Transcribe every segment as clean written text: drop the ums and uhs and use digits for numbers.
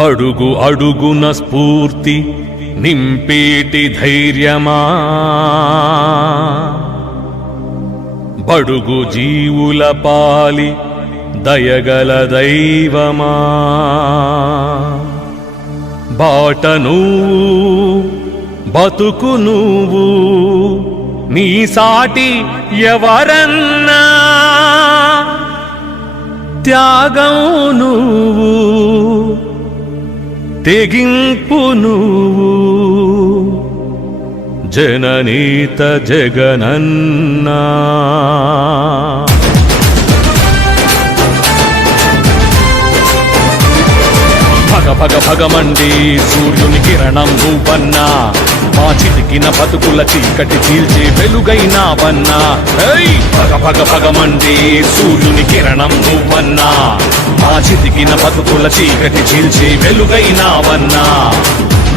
అడుగు అడుగున స్ఫూర్తి నింపేటి ధైర్యమా, బడుగు జీవుల పాలి దయగల దైవమా. బాట నువ్వు బతుకు నువ్వు, నీ సాటి ఎవరన్నా, త్యాగం నువ్వు తెగింపు నువ్వు, జననేత జగనన్నా. భగ భగ భగమండి సూర్యుని కిరణం నువ్వన్నా, మా చితికిన బతుకుల చీకటి చీల్చే వెలుగైనావన్నా. భగ భగ భగమండి సూర్యుని కిరణం నువ్వన్నా, మా చితికిన బతుకుల చీకటి చీల్చే వెలుగైనావన్నా.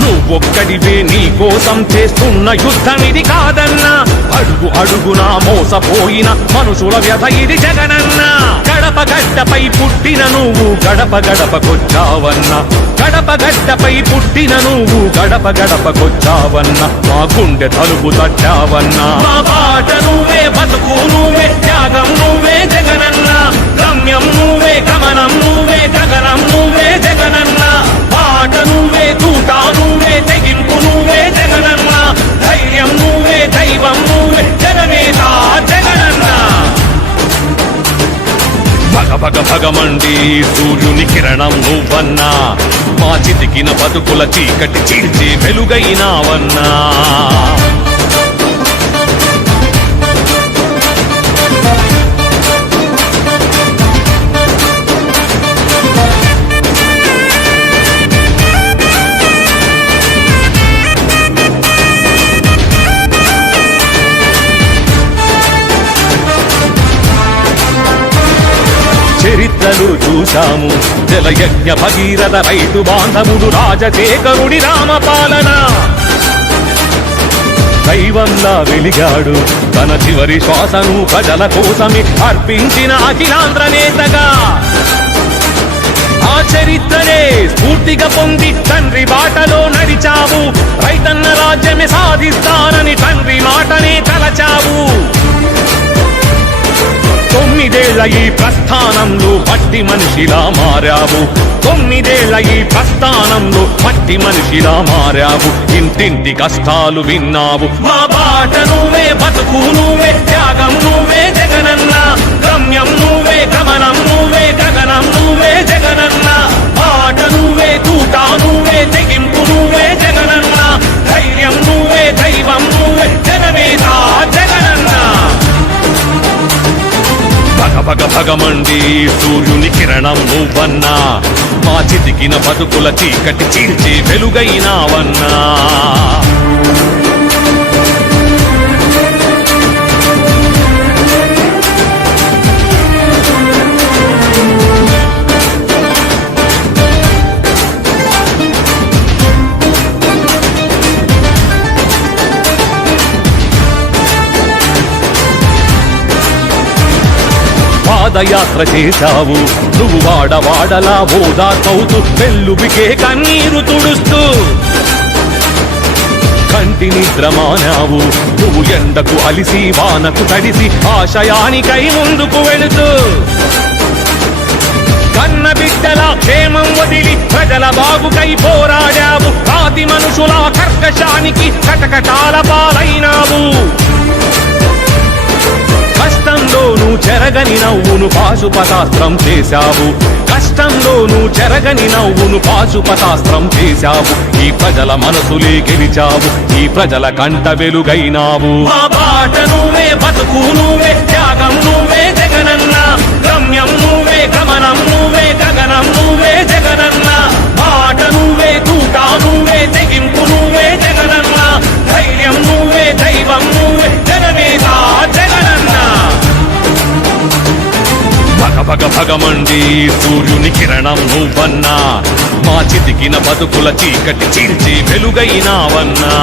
నువ్వొక్కడివే నీ కోసం చేస్తున్న యుద్ధం ఇది కాదన్నా, అడుగు అడుగునా మోసపోయిన మనుషుల వ్యధ ఇది జగనన్నా. గడప గడ్డపై పుట్టిన నువ్వు గడప గడపకొచ్చావన్నా, గడప గడ్డపై పుట్టిన నువ్వు గడప గడపకొచ్చావన్నా. మా గుండె తలుపు తట్టావన్నా. మా బాట నువ్వే, బతుకు నువ్వే, త్యాగం నువ్వే జగనన్నా. గమ్యం నువ్వే, గమనం నువ్వే, గగనం నువ్వే జగనన్నా. బాట నువ్వే, తూట నువ్వే, తెగింపు నువ్వే జగనన్నా. ధైర్యం నువ్వే, దైవం నువ్వే, జననేత జగనన్నా. భగ భగ భగమండి సూర్యుని కిరణం నువ్వన్నా, మా చితికిన బతుకుల చీకటి చీల్చే వెలుగైనావన్నా. చరిత్రలు చూశాము, జలయజ్ఞ భగీరథ, రైతు బాంధవుడు రాజశేఖరుడి రామపాలన. దైవంలా వెలిగాడు తన చివరి శ్వాసను ప్రజల కోసమే అర్పించిన అఖిలాంధ్ర నేతగా. ఆ చరిత్రనే స్ఫూర్తిగా పొంది తండ్రి బాటలో నడిచావు. రైతన్న రాజ్యమే సాధిస్తానని తండ్రి మాటనే తలచావు. 9 ఏళ్ల ఈ ప్రస్థానంలో మట్టి మనిషిలా మారావు. 9 ఏళ్ల ఈ ప్రస్థానంలో మట్టి మనిషిలా మారావు. ఇంటింటి కష్టాలు విన్నావు. మా బాట నువ్వే, బతుకు నువ్వే, త్యాగం నువ్వే జగనన్నా. గమ్యం నువ్వే, గమనం నువ్వే, గగనం నువ్వే జగనన్నా. బాట నువ్వే, తూట నువ్వే, తెగింపు నువ్వే జగనన్నా. ధైర్యం నువ్వే, దైవం నువ్వే, జననేత జగనన్నా. భగ భగ భగమండి సూర్యుని కిరణం నువ్వన్నా, మా చితికిన బతుకుల చీకటి చీల్చే వెలుగైనావన్నా. పాదయాత్ర చేశావు నువ్వు, వాడవాడలా ఓదార్పవుతూ వెల్లుబికే కన్నీరు తుడుస్తూ. కంటి నిద్ర మానావు నువ్వు, ఎండకు అలిసి వానకు తడిసి ఆశయానికై ముందుకు వెళుతూ. కన్న బిడ్డల క్షేమం వదిలి ప్రజల బాగుకై పోరాడావు. ఆది మనుషుల కర్కశానికి కటకటాల పాలైనావు. కష్టంలోనూ చెరగని నవ్వును పాశుపతాస్త్రం చేశావు. కష్టంలోనూ చెరగని నవ్వును పాశుపతాస్త్రం చేశావు. ఈ ప్రజల మనసులే గెలిచావు, ఈ ప్రజల కంట వెలుగైనావు. మా బాట నువ్వే, బతుకు నువ్వే, త్యాగం నువ్వే జగనన్నా. గమ్యం నువ్వే, గమనం నువ్వే, గగనం నువ్వే జగనన్నా. బాట నువ్వే, తూట నువ్వే, తెగింపు నువ్వే జగనన్నా. ధైర్యం నువ్వే, దైవం నువ్వే, జననేత జగనన్నా. భగ భగ భగమండి సూర్యుని కిరణం నువ్వన్నా, మా చితికిన బతుకుల చీకటి చీల్చి వెలుగైనావన్నా.